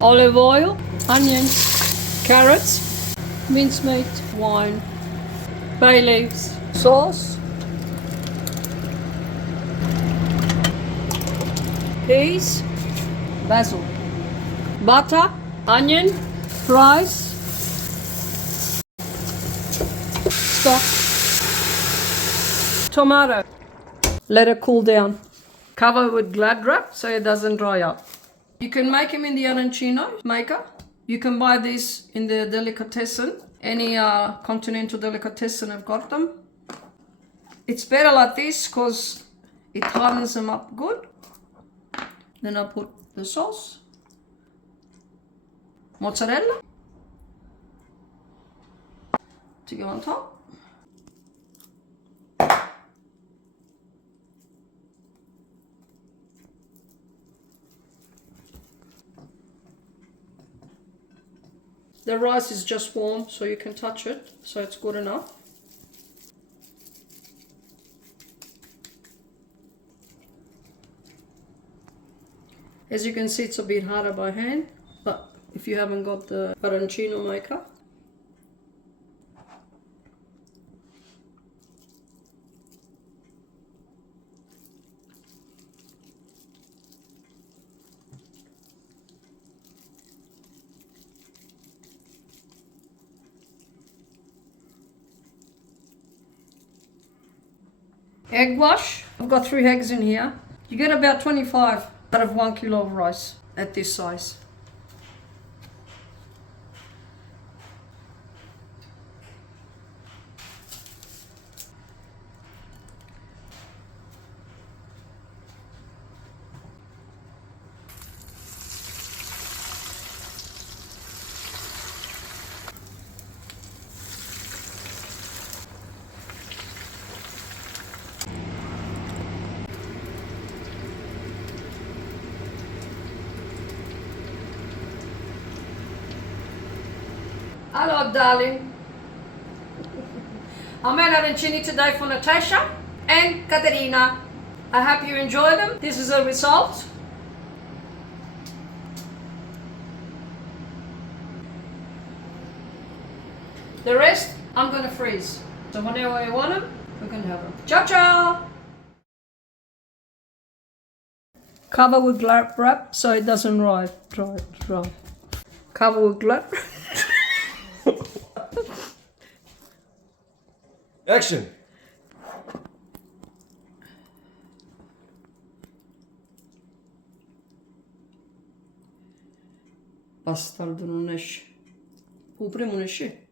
olive oil, onions, carrots, minced meat, wine, bay leaves, sauce, peas, basil, butter, onion, rice, stock, tomato. Let it cool down. Cover with Glad wrap so it doesn't dry up. You can make them in the Arancino maker. You can buy these in the delicatessen. Any continental delicatessen have got them. It's better like this because it hardens them up good. Then I put the sauce, mozzarella to go on top. The rice is just warm, so you can touch it, so it's good enough. As you can see, it's a bit harder by hand, but if you haven't got the Arancino maker, egg wash. I've got 3 eggs in here. You get about 25 out of 1 kilo of rice at this size. Hello, darling. I made arancini today for Natasha and Caterina. I hope you enjoy them. This is the result. The rest, I'm going to freeze. So whenever you want them, we can have them. Ciao, ciao! Cover with Glad wrap so it doesn't dry. Cover with Glad wrap. Action! Bastardo non esce. Il primo non esce.